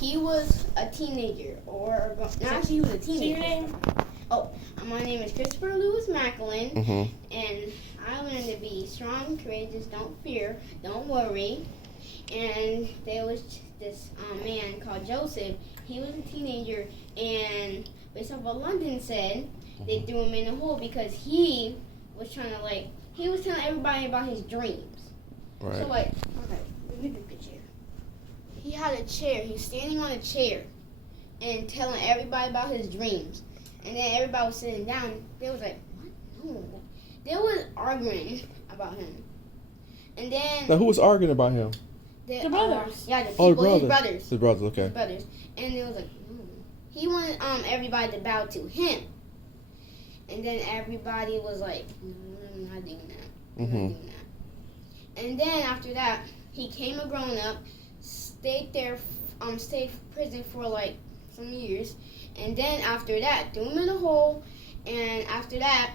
he was a teenager, actually he was a teenager. Your name? Oh, my name is Christopher Lewis Macklin, Mm-hmm. and I learned to be strong, courageous, don't fear, don't worry. And there was this man called Joseph. He was a teenager, and based off what London said, they threw him in a hole because he was trying to he was telling everybody about his dreams. Right. So okay, let me get the chair. He had a chair. He was standing on a chair and telling everybody about his dreams. And then everybody was sitting down. They was like, what? No. They was arguing about him. And then Now, who was arguing about him? The brothers. Yeah, the Oh, people, the his brothers. brothers. His brothers, okay. His brothers. And they was like, no. He wanted everybody to bow to him. And then everybody was like, no, I'm not doing that. I'm not doing that. And then after that, he came a grown up, stayed in prison for some years. And then after that, threw him in a hole. And after that,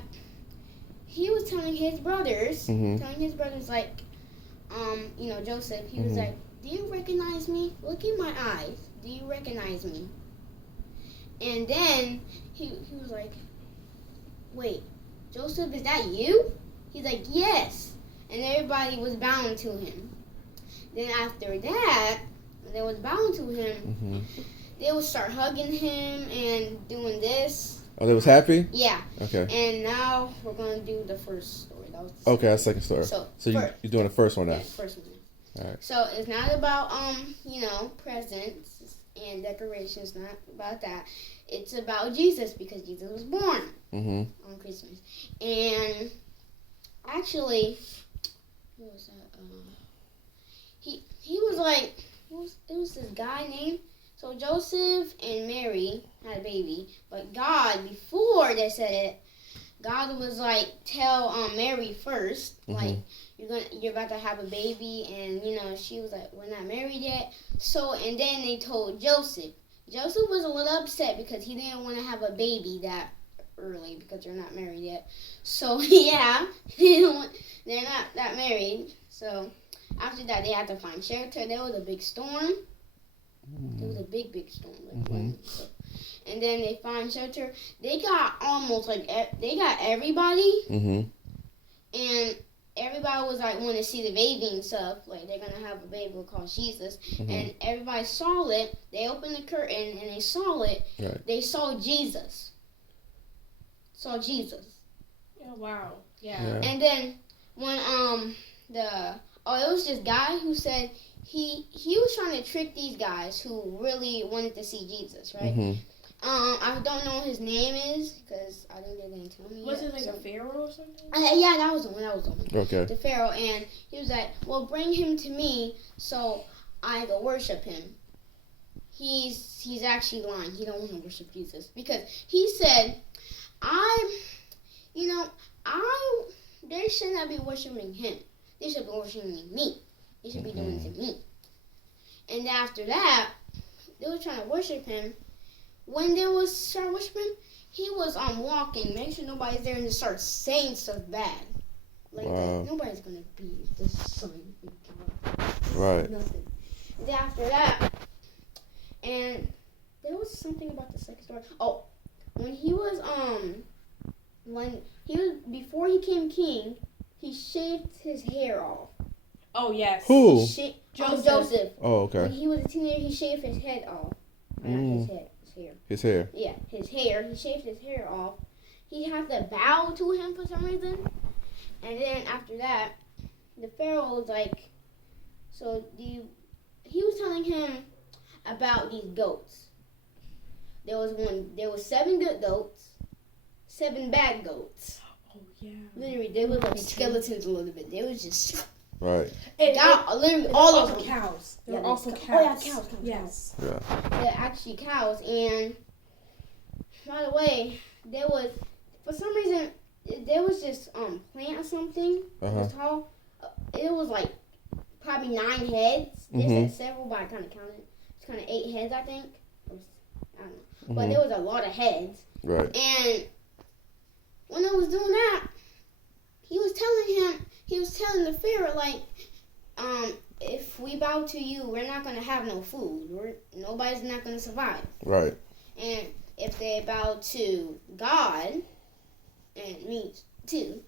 he was telling his brothers, Joseph, he was like, do you recognize me? Look in my eyes. Do you recognize me? And then he was like, wait, Joseph, is that you? He's like, yes. And everybody was bound to him. Then after that, when they was bound to him, they would start hugging him and doing this. Oh, they was happy? Yeah. Okay. And now we're going to do the first story. That was the Okay, that's the second story. So you're doing the first one now. Yeah, first one. All right. So it's not about presents and decorations. Not about that. It's about Jesus because Jesus was born on Christmas. And actually, what was that? He was like, it was this guy named. So Joseph and Mary had a baby, but God, before they said it, God was like, tell Mary first, like you're about to have a baby, and she was like, we're not married yet. So and then they told Joseph. Joseph was a little upset because he didn't want to have a baby that early because they're not married yet. So yeah, they're not that married. So after that, they had to find shelter. There was a big storm. It was a big storm. And then they found shelter. They got almost they got everybody. And everybody was like wanting to see the baby and stuff. Like they're gonna have a baby called Jesus. And everybody saw it. They opened the curtain and they saw it. Right. They saw Jesus. Oh wow. Yeah. And then when it was this guy who said he was trying to trick these guys who really wanted to see Jesus, right? I don't know what his name is because I think they didn't tell me. Was it like a pharaoh or something? Yeah, that was the one. Okay. The pharaoh, and he was like, "Well, bring him to me so I can worship him." He's actually lying. He don't want to worship Jesus because he said, they should not be worshiping him. They should be worshiping me. They should be doing it to me. And after that, they were trying to worship him. When they was start worshiping him, he was walking, make sure nobody's there, and just start saying stuff bad. Like that. Nobody's gonna be the son of God. Right. Nothing. And then after that, and there was something about the second story. Oh, when he was before he became king, he shaved his hair off. Oh yes. Who? Joseph. Oh, okay. When he was a teenager, he shaved his head off. His hair. His hair. Yeah, his hair. He shaved his hair off. He had to bow to him for some reason. And then after that, the pharaoh was like, he was telling him about these goats. There was 7 good goats, 7 bad goats. Oh yeah. Literally, they looked like skeletons a little bit. They was just right. Literally all of them. Cows. Yeah, They're also cows. cows. Oh yeah, cows. Yes. Yeah. They're actually cows. And by the way, there was this plant or something. It was tall. It was like probably 9 heads. They said several, but I kind of counted. It's kind of 8 heads, I think. I don't know. But there was a lot of heads. Right. And when I was doing that, he was telling the pharaoh, like, if we bow to you, we're not gonna have no food. Nobody's not gonna survive. Right. And if they bow to God and me too,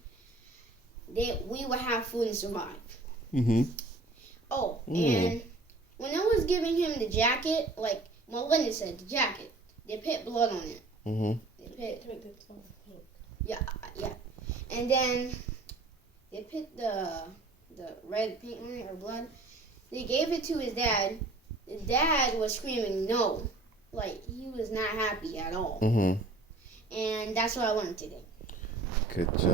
we will have food and survive. Mm-hmm. Oh, and when I was giving him the jacket, like Melinda said, the jacket, they put blood on it. Mm-hmm. They put, yeah. And then they put the red paint on it or blood. They gave it to his dad. His dad was screaming no. Like, he was not happy at all. Mm-hmm. And that's what I wanted today. Good job.